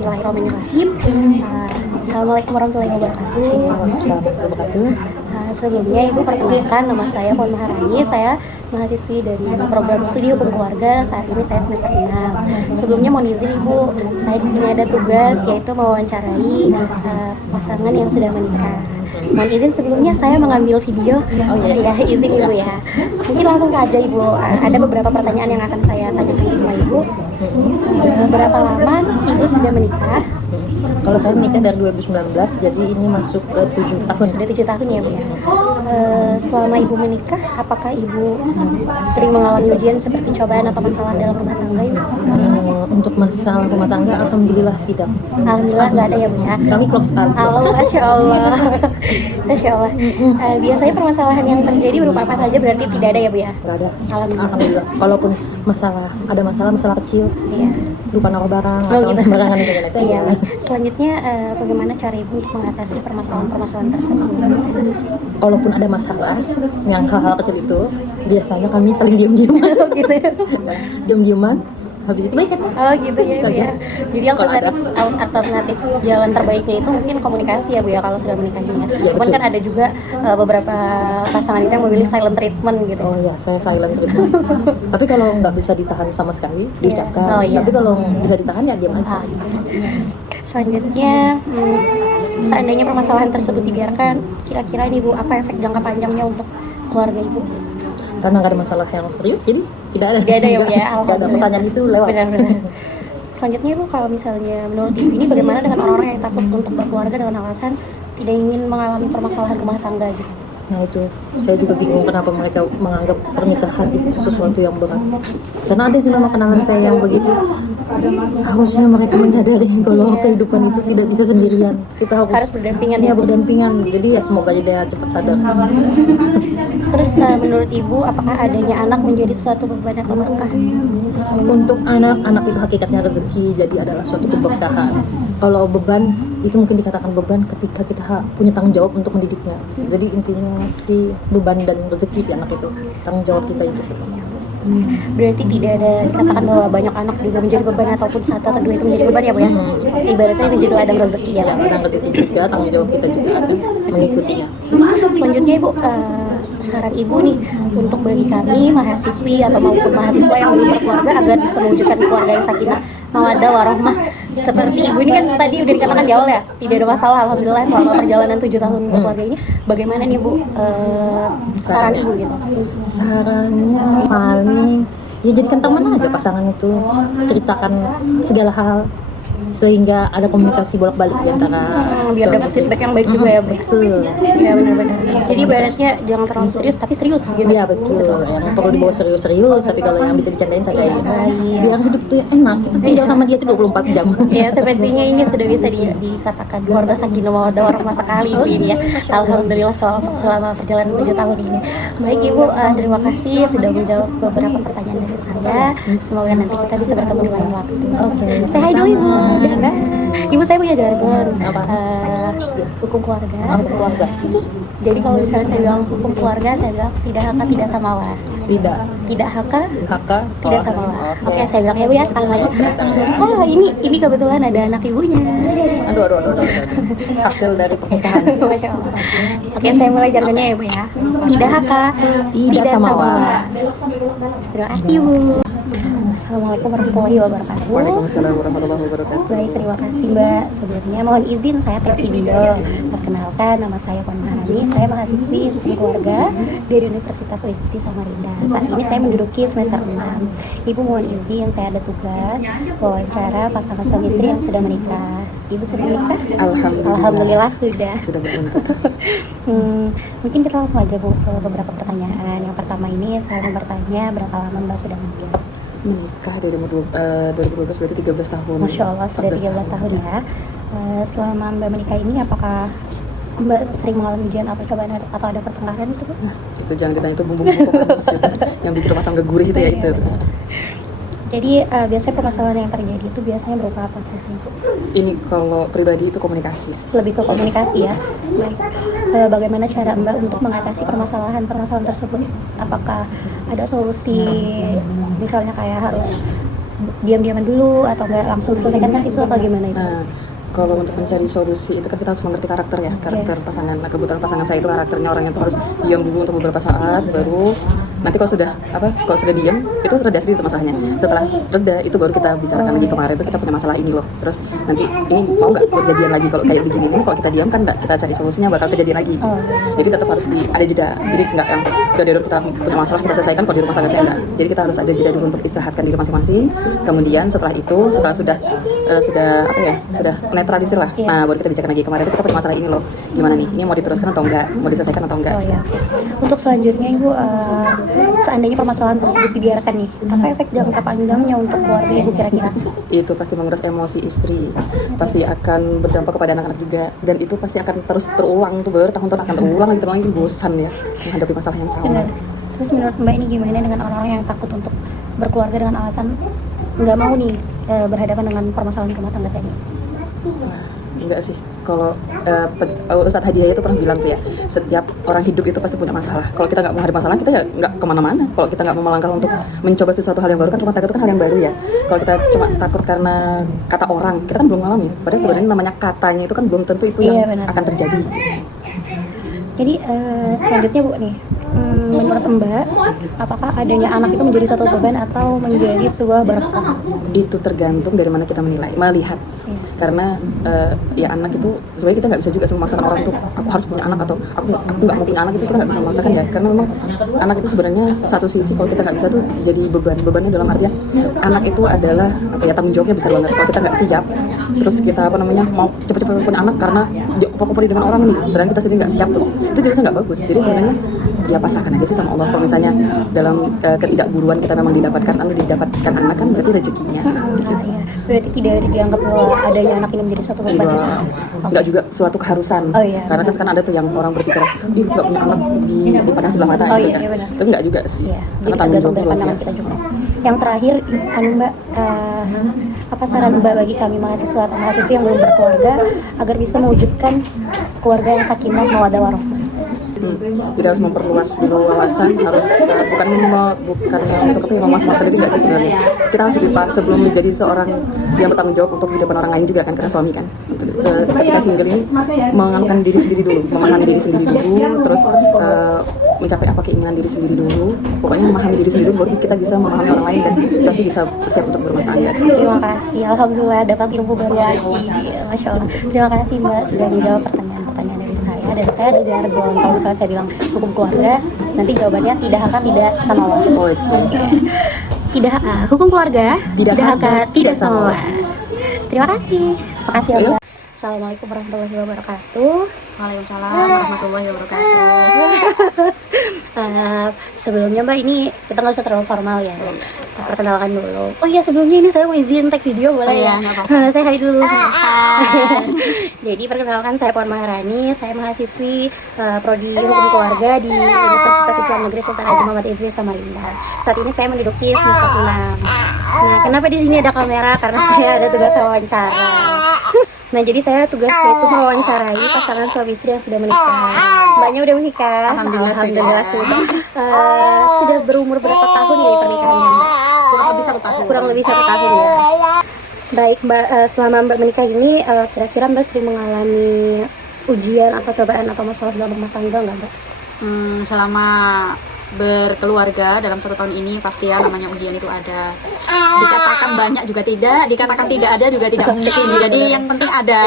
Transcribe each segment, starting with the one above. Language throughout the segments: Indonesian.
Bismillahirrahmanirrahim. Assalamualaikum warahmatullahi wabarakatuh. Sebelumnya Ibu perkenalkan, nama saya Puan Maharani. Saya mahasiswi dari program studi hukum keluarga. Saat ini saya semester 6. Sebelumnya mohon izin Ibu, saya di sini ada tugas yaitu mewawancarai pasangan yang sudah menikah. Mohon izin sebelumnya saya mengambil video. Ya, izin Ibu ya. Mungkin langsung saja Ibu. Ada beberapa pertanyaan yang akan saya tanyakan sama Ibu. Berapa lama Ibu sudah menikah? Kalau saya menikah dari 2019, jadi ini masuk ke 7 tahun. Sudah 7 tahun ya Bu ya. Selama Ibu menikah, apakah Ibu sering mengalami ujian seperti cobaan atau masalah dalam rumah tangga Ibu? Untuk masalah rumah tangga, alhamdulillah tidak. Alhamdulillah nggak ada ya Bu ya. Kami klop sekali. Halo, Masya Allah. Masya Allah. Biasanya permasalahan yang terjadi berupa apa saja, berarti tidak ada ya Bu ya? Nggak ada. Alhamdulillah. Kalaupun ada masalah kecil, Iya. lupa naruh barang Oh, atau gitu. sembarangan itu kan. Iya. Selanjutnya, bagaimana cara Ibu untuk mengatasi permasalahan-permasalahan tersebut? Kalaupun ada masalah, yang hal-hal kecil itu, biasanya kami saling diam-diaman. Gitu ya. Diam-diaman, habis itu baik kan? Oh gitu ya Bu ya. Jadi alternatif jalan terbaiknya itu mungkin komunikasi ya Bu ya kalau sudah menikahnya. Ya, Cuman betul. kan ada juga beberapa pasangan itu yang memilih silent treatment gitu. Oh ya, saya silent treatment. Tapi kalau nggak bisa ditahan sama sekali, diucapkan. Oh, iya. Tapi kalau bisa ditahan ya diam aja. Selanjutnya, seandainya permasalahan tersebut dibiarkan, kira-kira nih Bu, apa efek jangka panjangnya untuk keluarga Ibu? Karena nggak ada masalah yang serius, jadi tidak ada. Tidak ada ya Bu ya, Nggak ada, alhamdulillah. pertanyaan itu lewat. Benar-benar. Selanjutnya Bu, kalau misalnya menurut Ibu ini bagaimana dengan orang-orang yang takut untuk berkeluarga dengan alasan tidak ingin mengalami permasalahan rumah tangga gitu? Nah itu, saya juga bingung kenapa mereka menganggap pernikahan itu sesuatu yang berat. Karena ada sih memang kenalan saya yang begitu. Harusnya mereka menyadari kalau kehidupan itu tidak bisa sendirian. Kita Harus berdampingan ya ya Bu? berdampingan. Jadi ya semoga dia cepat sadar. Terus menurut Ibu, apakah adanya anak menjadi suatu beban atau berkah? Untuk anak itu hakikatnya rezeki, jadi adalah suatu keberkahan. Kalau beban, itu mungkin dikatakan beban ketika kita punya tanggung jawab untuk mendidiknya. Jadi intinya si beban dan rezeki si anak itu, tanggung jawab kita itu. Berarti tidak ada dikatakan bahwa banyak anak juga menjadi beban ataupun satu atau dua itu menjadi beban ya Bu ya? Ibaratnya ini juga ada rezeki ya. Kadang rezeki juga, tanggung jawab kita juga akan mengikutinya. Selanjutnya Ibu, saran Ibu nih untuk bagi kami mahasiswi atau maupun mahasiswa yang belum berkeluarga agar bisa mewujudkan keluarga yang sakinah, mawaddah, warahmah. Seperti Ibu ini kan tadi udah dikatakan di awal ya, tidak ada masalah alhamdulillah selama perjalanan 7 tahun berkeluarga ini. Bagaimana nih Bu saran Ibu gitu? Sarannya paling ya jadikan teman aja pasangan itu, ceritakan segala hal sehingga ada komunikasi bolak-balik di antara Biar dapat feedback yang baik juga ya Bu. betul. Ya benar-benar. Jadi ibaratnya jangan terlalu serius tapi serius gitu. Iya betul, yang perlu dibawa serius-serius, tapi kalau yang bisa dicandain saja ya. Iya. Biar hidup tuh enak, kita tinggal sama dia tuh 24 jam. Ya sepertinya ini sudah bisa dikatakan keluarga sakinah mawaddah warahmah sekali Bu ini ya. Alhamdulillah selama perjalanan 7 tahun ini. Baik Ibu, terima kasih sudah menjawab beberapa pertanyaan dari saya. Semoga nanti kita bisa bertemu di lain waktu. Oke. Say hi dulu Ibu. Ibu saya punya jargon Apa? hukum keluarga. Keluarga. Jadi kalau misalnya saya bilang hukum keluarga, saya bilang tidak haka tidak samawa. Tidak. Tidak haka Haka tidak samawa. Oke, saya bilang ya Bu ya sekali lagi. Oh ini kebetulan ada anak ibunya. Aduh. Hasil dari pernikahan. Masya Allah. Oke, saya mulai jargonnya ya Bu ya. Tidak haka Tidak samawa. Terima kasih Bu. Assalamualaikum warahmatullahi wabarakatuh. Waalaikumsalam warahmatullahi wabarakatuh. Baik, terima kasih Mbak. Sebelumnya mohon izin saya tag video. Perkenalkan, nama saya Puan Maharani. Saya mahasiswi hukum keluarga dari Universitas UISI Samarinda. Saat ini saya menduduki semester 6. Ibu mohon izin, saya ada tugas wawancara pasangan suami istri yang sudah menikah. Ibu sudah menikah? Alhamdulillah sudah. Sudah beruntung. Mungkin kita langsung aja Bu ke beberapa pertanyaan. Yang pertama ini saya mau bertanya, berapa lama Mbak sudah menikah? Menikah dari 2012 berarti 13 tahun. Masya Allah sudah 13 tahun ya. Selama Mbak menikah ini apakah Mbak sering mengalami ujian atau cobaan atau ada pertengkaran itu Bu? Itu jangan ditanya, itu bumbu-bumbu panas itu yang bikin rumah tangga gurih itu ya itu. Jadi biasanya permasalahan yang terjadi itu biasanya berupa apa sih? Ini kalau pribadi itu komunikasi. Lebih ke komunikasi ya. Baik. Bagaimana cara Mbak untuk mengatasi permasalahan tersebut? Apakah ada solusi misalnya kayak harus diam-diaman dulu atau nggak langsung selesaikan saat itu atau gimana itu? Nah, kalau untuk mencari solusi itu kan kita harus mengerti karakter ya, karakter pasangan. Nah, kebetulan pasangan saya itu karakternya orangnya tuh harus diam dulu untuk beberapa saat, baru nanti kalau sudah diam itu reda sendiri itu masalahnya. Setelah reda itu baru kita bicarakan lagi, kemarin itu kita punya masalah ini loh. Terus nanti ini mau nggak kejadian lagi kalau kayak begini, ini kalau kita diam kan nggak kita cari solusinya bakal kejadian lagi. Jadi tetap harus ada jeda. Jadi nggak yang udah dari kita punya masalah kita selesaikan, kalau di rumah tangga saya enggak. Jadi kita harus ada jeda dulu untuk istirahatkan diri masing-masing. Kemudian setelah itu sudah netralisir lah. Nah, baru kita bicarakan lagi, kemarin itu kita punya masalah ini loh. Gimana nih? Ini mau diteruskan atau enggak? Mau diselesaikan atau enggak? Oh ya. Untuk selanjutnya Ibu, seandainya permasalahan tersebut dibiarkan nih, apa efek jangka panjangnya untuk keluarga Ibu kira-kira? Itu pasti menguras emosi istri, pasti akan berdampak kepada anak-anak juga, dan itu pasti akan terus terulang tuh, bertahun-tahun akan terulang lagi, bosan ya menghadapi masalah yang sama. Benar. Terus menurut Mbak ini gimana dengan orang-orang yang takut untuk berkeluarga dengan alasan nggak mau nih berhadapan dengan permasalahan rumah tangga tadi? Enggak sih, kalau Ustadz Hadiah itu pernah bilang tuh ya, setiap orang hidup itu pasti punya masalah. Kalau kita nggak mau menghadapi masalah, kita ya nggak kemana-mana. Kalau kita nggak mau melangkah untuk mencoba sesuatu hal yang baru, kan rumah tangga itu kan hal yang baru ya. Kalau kita cuma takut karena kata orang, kita kan belum ngalami. Padahal sebenarnya namanya katanya itu kan belum tentu itu yang akan terjadi. Jadi selanjutnya Bu nih, menurut Mbak, apakah adanya anak itu menjadi satu beban atau menjadi sebuah berkah? Itu tergantung dari mana kita melihat. Karena ya anak itu sebenarnya kita nggak bisa juga memaksakan orang tuh aku harus punya anak atau aku nggak mau punya anak, itu kita nggak bisa memaksakan ya. Karena memang anak itu sebenarnya satu sisi kalau kita nggak bisa tuh jadi bebannya dalam artian anak itu adalah tanggung jawabnya besar banget. Kalau kita nggak siap, terus kita mau cepet-cepet punya anak karena dioper-operi dengan orang nih, sedangkan kita sendiri nggak siap tuh, itu juga nggak bagus. Jadi sebenarnya ya pasrahkan aja sih sama Allah. Kalau misalnya dalam ketidakburuan kita memang didapatkan anak kan berarti rezekinya. Iya. Berarti tidak dianggap bahwa adanya anak ini menjadi suatu beban. Nggak juga suatu keharusan. Karena kan sekarang ada tuh yang orang berpikir nggak punya anak dipandang sebelah mata gitu kan. Itu nggak juga sih. Karena tanggung jawab pandangan kita juga. Yang terakhir, Mbak, apa saran Mbak bagi kami mahasiswa atau mahasiswi yang belum berkeluarga agar bisa mewujudkan keluarga yang sakinah mawaddah warahmah? Kita harus memperluas dulu wawasan, harus bukan untuk memas-maskan diri nggak sih sebenarnya. Kita harus lebih sebelum menjadi seorang yang bertanggung jawab untuk kehidupan orang lain juga kan, karena suami kan. Ketika single ini mengamankan diri sendiri dulu, memahami diri sendiri dulu, terus mencapai apa keinginan diri sendiri dulu. Pokoknya memahami diri sendiri baru kita bisa memahami orang lain dan pasti bisa siap untuk berumah tangga. Terima kasih, alhamdulillah dapat ilmu baru lagi, masya Allah. Terima kasih Mbak sudah menjawab pertanyaan dari saya, dan saya ada jargon kalau misalnya saya bilang hukum keluarga, nanti jawabannya tidak hak tidak sama wa. Tidak hukum keluarga tidak hak tidak sama wa. Terima kasih. Makasih ya Mbak. Assalamualaikum warahmatullahi wabarakatuh. Waalaikumsalam warahmatullahi wabarakatuh. Sebelumnya Mbak, ini kita nggak usah terlalu formal ya. Kita perkenalkan dulu. Oh iya, sebelumnya ini saya mau izin tag video boleh ya? Saya hai dulu. Jadi perkenalkan, saya Puan Maharani. Saya mahasiswi prodi hukum keluarga di Universitas Islam Negeri Sultan Haji Muhammad Idris Samarinda. Saat ini saya menduduki semester 6. Nah, kenapa di sini ada kamera? Karena saya ada tugas wawancara. Nah, jadi saya tugasnya itu mewawancarai pasangan suami istri yang sudah menikah. Mbaknya udah menikah? Alhamdulillah sudah. Sudah berumur berapa tahun nih pernikahannya, Mbak? Kurang lebih satu tahun ya. Baik Mbak, selama Mbak menikah ini kira-kira Mbak sering mengalami ujian atau cobaan atau masalah dalam rumah tangga nggak, Mbak? Selama berkeluarga dalam 1 tahun ini pasti ya namanya ujian itu ada. Dikatakan banyak juga tidak, dikatakan tidak ada juga tidak mungkin. Jadi yang penting ada.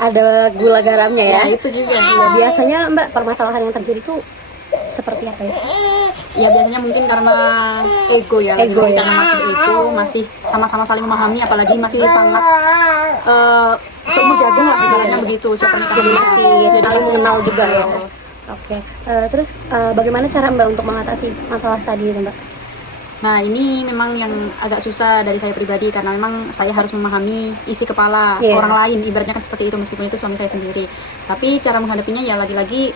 Ada gula garamnya ya. Itu juga. Ya, biasanya Mbak permasalahan yang terjadi itu seperti apa ya? Ya biasanya mungkin karena ego ya. Karena masih sama-sama saling memahami, apalagi masih sangat seumur jagung lah ibaratnya begitu. Siapa pernikahan masih saling mengenal juga ya. Oke, terus bagaimana cara Mbak untuk mengatasi masalah tadi itu, Mbak? Nah, ini memang yang agak susah dari saya pribadi, karena memang saya harus memahami isi kepala orang lain, ibaratnya kan seperti itu, meskipun itu suami saya sendiri. Tapi cara menghadapinya ya lagi-lagi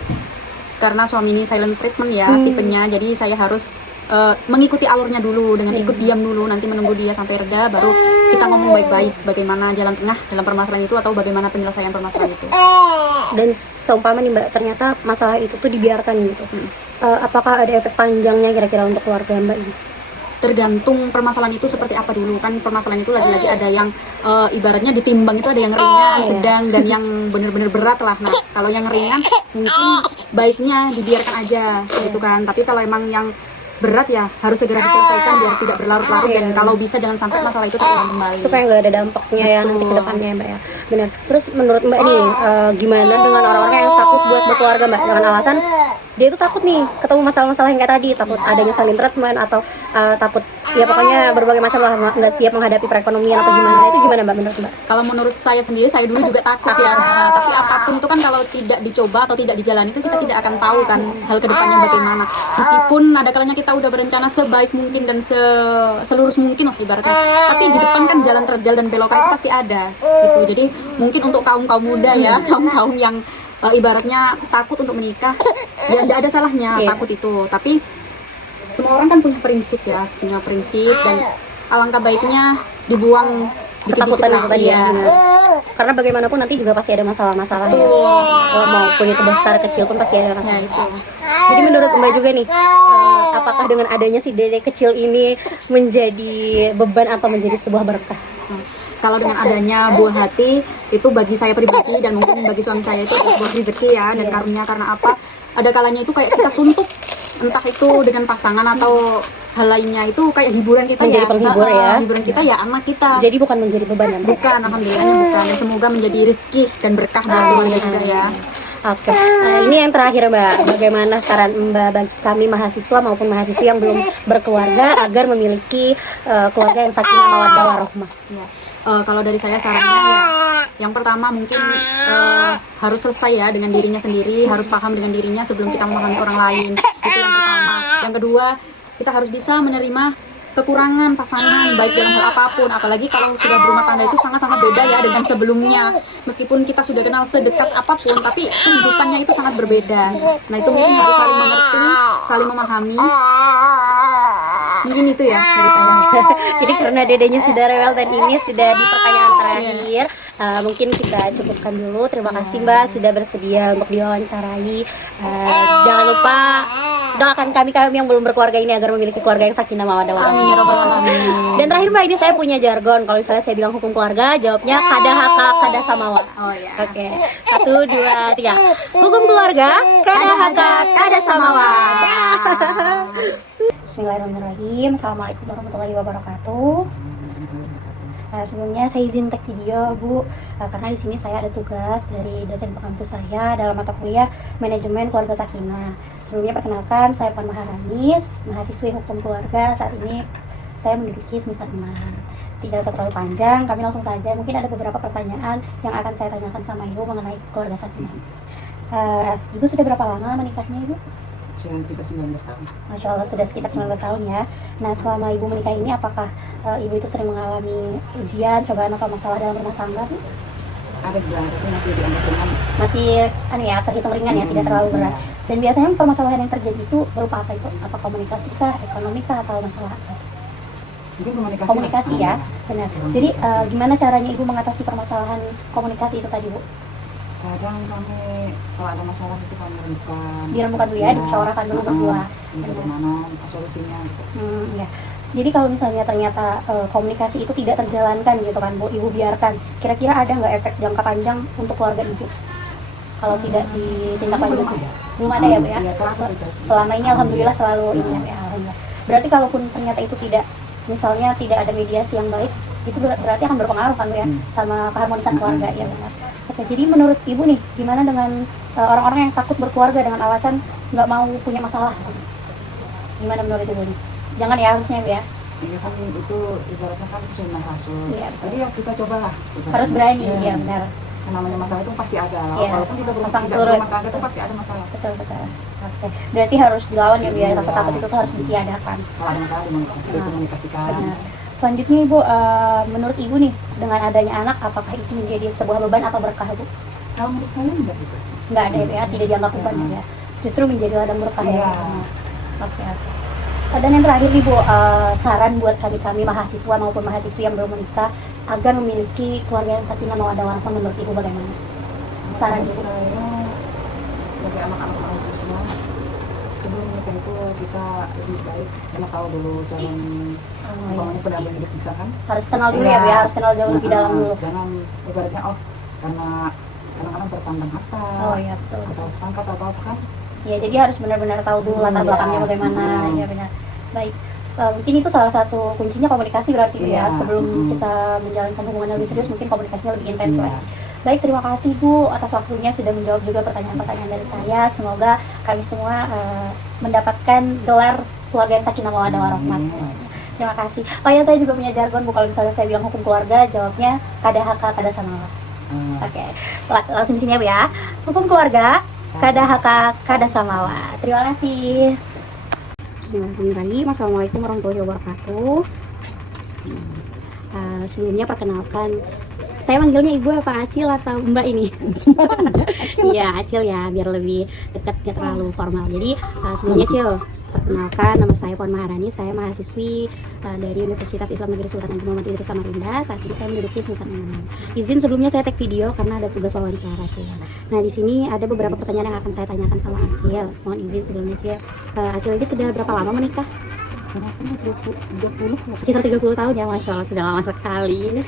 karena suami ini silent treatment ya tipenya, jadi saya harus mengikuti alurnya dulu dengan ikut diam dulu, nanti menunggu dia sampai reda, baru kita ngomong baik-baik bagaimana jalan tengah dalam permasalahan itu atau bagaimana penyelesaian permasalahan itu. Dan seumpama nih Mbak, ternyata masalah itu tuh dibiarkan gitu. Apakah ada efek panjangnya kira-kira untuk keluarga Mbak ini? tergantung permasalahan itu seperti apa dulu. Kan permasalahan itu lagi-lagi ada yang ibaratnya ditimbang itu ada yang ringan, sedang, dan yang benar-benar berat lah. Nah, kalau yang ringan mungkin baiknya dibiarkan aja gitu kan. Tapi kalau emang yang berat ya harus segera diselesaikan biar tidak berlarut-larut, dan kalau bisa jangan sampai masalah itu terulang kembali. Supaya nggak ada dampaknya ya nanti ke depannya ya Mbak ya. Benar. Terus menurut Mbak nih, gimana dengan orang-orang yang takut buat berkeluarga Mbak, dengan alasan dia itu takut nih ketemu masalah-masalah yang kayak tadi, takut adanya silent treatment atau takut ya pokoknya berbagai macam lah, nggak siap menghadapi perekonomian atau gimana, itu gimana Mbak menurut Mbak? Kalau menurut saya sendiri, saya dulu juga takut ya. Nah, tapi apapun itu kan kalau tidak dicoba atau tidak dijalani itu kita tidak akan tahu kan hal kedepannya bagaimana. Meskipun ada kalanya kita udah berencana sebaik mungkin dan selurus mungkin lah ibaratnya, tapi di depan kan jalan terjal dan belokan itu pasti ada gitu. Jadi mungkin untuk kaum muda ya, kaum yang ibaratnya takut untuk menikah, ya tidak ada salahnya takut itu. Tapi semua orang kan punya prinsip ya, dan alangkah baiknya dibuang Ketakutan dikit-dikit itu tadi ya. Karena bagaimanapun nanti juga pasti ada masalah-masalah ya. Maupun itu besar kecil pun pasti ada masalah. Nah, itu. Jadi menurut Mbak juga nih, apakah dengan adanya si dede kecil ini menjadi beban atau menjadi sebuah berkah? Kalau dengan adanya buah hati itu bagi saya pribadi dan mungkin bagi suami saya itu sebuah rezeki ya dan karunia. Karena apa? Ada kalanya itu kayak kita suntuk, entah itu dengan pasangan atau hal lainnya, itu kayak hiburan kita menjadi ya. penghibur ya. Hiburan kita ya anak kita. Jadi bukan menjadi beban ya Mbak? Bukan, alhamdulillahnya bukan. Semoga menjadi rezeki dan berkah buat keluarga juga ya. Oke, ini yang terakhir Mbak, bagaimana saran Mbak bagi kami mahasiswa maupun mahasiswi yang belum berkeluarga agar memiliki keluarga yang sakinah mawaddah warahmah? Ya. Kalau dari saya sarannya ya, yang pertama mungkin harus selesai ya dengan dirinya sendiri, harus paham dengan dirinya sebelum kita memahami orang lain. Itu yang pertama. Yang kedua, kita harus bisa menerima kekurangan pasangan baik dalam hal apapun, apalagi kalau sudah berumah tangga itu sangat-sangat beda ya dengan sebelumnya. Meskipun kita sudah kenal sedekat apapun, tapi kehidupannya itu sangat berbeda. Nah, itu mungkin harus saling mengerti, saling memahami. Mungkin itu ya dari saya. Jadi karena dedenya sudah rewel dan ini sudah di pertanyaan terakhir, mungkin kita cukupkan dulu. Terima kasih Mbak sudah bersedia untuk diwawancarai. Jangan lupa doakan kami yang belum berkeluarga ini agar memiliki keluarga yang sakinah mawaddah warahmah. Dan terakhir Mbak, ini saya punya jargon. Kalau misalnya saya bilang hukum keluarga, jawabnya kada haka kada samawa. Oh iya. Oke, 1, 2, 3. Hukum keluarga kada haka kada samawa. Bismillahirrahmanirrahim. Assalamualaikum warahmatullahi wabarakatuh. Sebelumnya saya izin tag video Bu, karena di sini saya ada tugas dari dosen pengampu saya dalam mata kuliah manajemen keluarga sakinah. Sebelumnya perkenalkan, saya Puan Maharanis, mahasiswi hukum keluarga. Saat ini saya menduduki semester 6. Tidak usah terlalu panjang, kami langsung saja. Mungkin ada beberapa pertanyaan yang akan saya tanyakan sama Ibu mengenai keluarga sakinah. Ibu sudah berapa lama menikahnya Ibu? Kita 19 tahun. Masya Allah, sudah sekitar 19 tahun ya. Nah, selama Ibu menikah ini, apakah Ibu itu sering mengalami ujian, cobaan atau masalah dalam rumah tangga? Ada juga, tapi masih dianggap dengan Masih terhitung ringan ya, tidak terlalu berat. Dan biasanya permasalahan yang terjadi itu berupa apa itu? Apa komunikasi kah, ekonomi kah, atau masalah apa? mungkin Komunikasi ya, benar. Jadi gimana caranya Ibu mengatasi permasalahan komunikasi itu tadi Bu? Kadang kami kalau ada masalah itu kami Dirembukan dulu ya, dimusyawarahkan dulu berdua. Bagaimana solusinya gitu. Ya. Jadi kalau misalnya ternyata komunikasi itu tidak terjalankan gitu kan Bu, Ibu biarkan, kira-kira ada nggak efek jangka panjang untuk keluarga Ibu kalau tidak ditindaklanjuti? Belum ada ya Bu ya? Selama ini alhamdulillah selalu ini ya, alhamdulillah. Berarti kalaupun ternyata itu tidak, misalnya tidak ada mediasi yang baik, itu berarti akan berpengaruh kan Bu ya sama keharmonisan keluarga ya benar. Oke, jadi menurut Ibu nih, gimana dengan orang-orang yang takut berkeluarga dengan alasan nggak mau punya masalah? Gimana menurut Ibu nih? Jangan ya harusnya Bu ya? Iya kan itu ibaratnya kan sunnah rasul. Iya, Jadi ya kita cobalah. Harus berani, ya benar. Namanya masalah itu pasti ada. Iya. Walaupun kita Pasang tidak surut. berumah tangga itu pasti ada masalah. Betul. Oke. Berarti harus dilawan ya Bu ya, rasa takut itu tuh harus ditiadakan. Kalau ada masalah dikomunikasikan. Benar. Selanjutnya Ibu, menurut Ibu nih, dengan adanya anak, apakah itu menjadi sebuah beban atau berkah Bu? Kalau menurut saya enggak gitu. Nggak ada ya, tidak dianggap beban ya. Justru menjadi ladang berkah ya. Iya. Oke. Dan yang terakhir nih Bu, saran buat kami mahasiswa maupun mahasiswi yang belum menikah agar memiliki keluarga yang sakinah mawaddah warahmah, menurut Ibu bagaimana? Saran Ibu? Saya bagi anak-anak mahasiswa sebelum menikah itu kita lebih baik kita tahu dulu jalan umpamanya pendamping hidup kita kan. Harus kenal dulu ya Bu ya, harus kenal jauh lebih dalam dulu. Jangan ibaratnya karena kadang-kadang terpandang harta Oh iya betul. atau pangkat atau apa kan. Ya jadi harus benar-benar tahu dulu latar belakangnya bagaimana. Ya benar. Baik. Mungkin itu salah satu kuncinya komunikasi berarti Bu ya. Iya. Sebelum kita menjalankan hubungan lebih serius mungkin komunikasinya lebih intens Iya. lagi. Baik, terima kasih Bu atas waktunya sudah menjawab juga pertanyaan-pertanyaan dari saya. Semoga kami semua mendapatkan gelar keluarga yang sakinah mawaddah warahmah. Terima kasih. Oh ya, saya juga punya jargon Bu, kalau misalnya saya bilang hukum keluarga, jawabnya kada haka kada samawat. Oke, langsung di sini ya Bu ya. Hukum keluarga kada haka kada samawat. Terima kasih. Bismillahirrahmanirrahim. Assalamualaikum warahmatullahi wabarakatuh. Sebelumnya perkenalkan, saya manggilnya Ibu apa Acil atau Mbak ini? Iya, Acil ya, biar lebih dekat, gak terlalu formal. Jadi sebelumnya Acil, perkenalkan, nama saya Puan Maharani, saya mahasiswi dari Universitas Islam Negeri Sultan Muhammad Idris Samarinda. Saat ini saya menduduki semester 6. Izin sebelumnya saya take video karena ada tugas wawancara Acil. Nah, di sini ada beberapa pertanyaan yang akan saya tanyakan sama Acil. Mohon izin sebelumnya Acil. Acil ini sudah berapa lama menikah? Sekitar 30 tahun ya, Masya Allah, sudah lama sekali.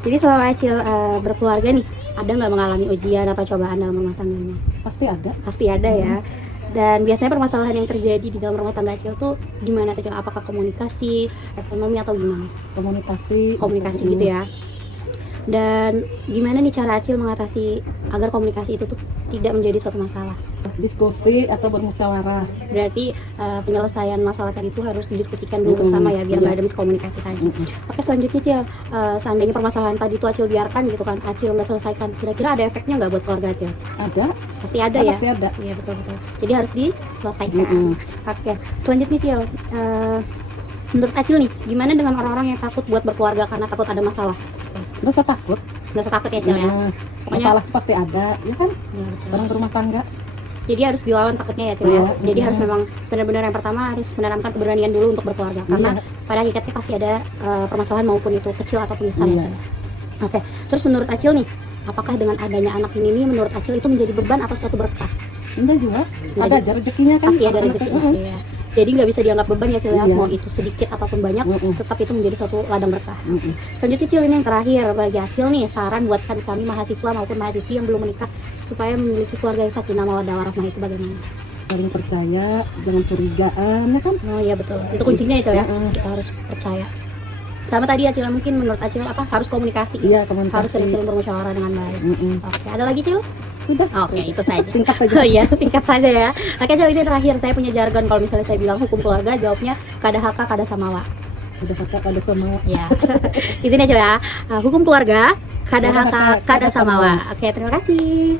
Jadi selama Acil berkeluarga nih, ada nggak mengalami ujian atau cobaan dalam rumah tangganya? Pasti ada. Pasti ada ya. Dan biasanya permasalahan yang terjadi di dalam rumah tangga Acil tuh gimana tuh? Apakah komunikasi, ekonomi atau gimana? Komunikasi Komunikasi gitu ya. Dan gimana nih cara Acil mengatasi agar komunikasi itu tuh tidak menjadi suatu masalah? diskusi atau bermusyawarah. Berarti penyelesaian masalah tadi itu harus didiskusikan dulu bersama ya, biar nggak ada miskomunikasi tadi. Oke, selanjutnya Cil, seandainya permasalahan tadi itu Acil biarkan gitu kan, Acil nggak selesaikan, kira-kira ada efeknya nggak buat keluarga Acil? Ada. Pasti ada ya? Pasti ada. Iya betul-betul. Jadi harus diselesaikan. Oke, selanjutnya Cil, menurut Acil nih, gimana dengan orang-orang yang takut buat berkeluarga karena takut ada masalah? Nggak usah takut. Nggak usah takut ya Cil ya? Nah, masalah pasti ada, ya kan? Iya, betul. Orang berumah tangga. Jadi harus dilawan takutnya ya Cil ya. Jadi harus memang benar-benar yang pertama harus menanamkan keberanian dulu untuk berkeluarga, karena pada hakikatnya pasti ada permasalahan maupun itu kecil ataupun besar ya. Oke, terus menurut Acil nih, apakah dengan adanya anak ini nih menurut Acil itu menjadi beban atau suatu berkah? Enggak juga. Ada aja rezekinya kan. Pasti ada rezekinya. Iya. Jadi nggak bisa dianggap beban ya Cil ya, Iya. mau itu sedikit ataupun banyak, tetap itu menjadi suatu ladang berkah. Selanjutnya Cil, ini yang terakhir bagi Acil nih, saran buat kami mahasiswa maupun mahasiswi yang belum menikah supaya memiliki keluarga yang sakinah mawaddah warahmah itu bagaimana? Saling percaya, jangan curigaan, ya kan? Oh iya betul, itu kuncinya ya Cil ya, kita harus percaya. Sama tadi Acil, mungkin menurut Acil apa, harus komunikasi. Iya, komunikasi. Harus sering-sering bermusyawarah dengan baik. Oke, ada lagi Cil? Sudah. Oke, itu saja. Singkat aja. Oh iya, singkat saja ya. Oke Cil, ini terakhir, saya punya jargon kalau misalnya saya bilang hukum keluarga, jawabnya kada haka kada samawa. Udah kakak ada sama. Ya, di sini Cil ya. Hukum keluarga kada haka kada samawa. Oke, terima kasih.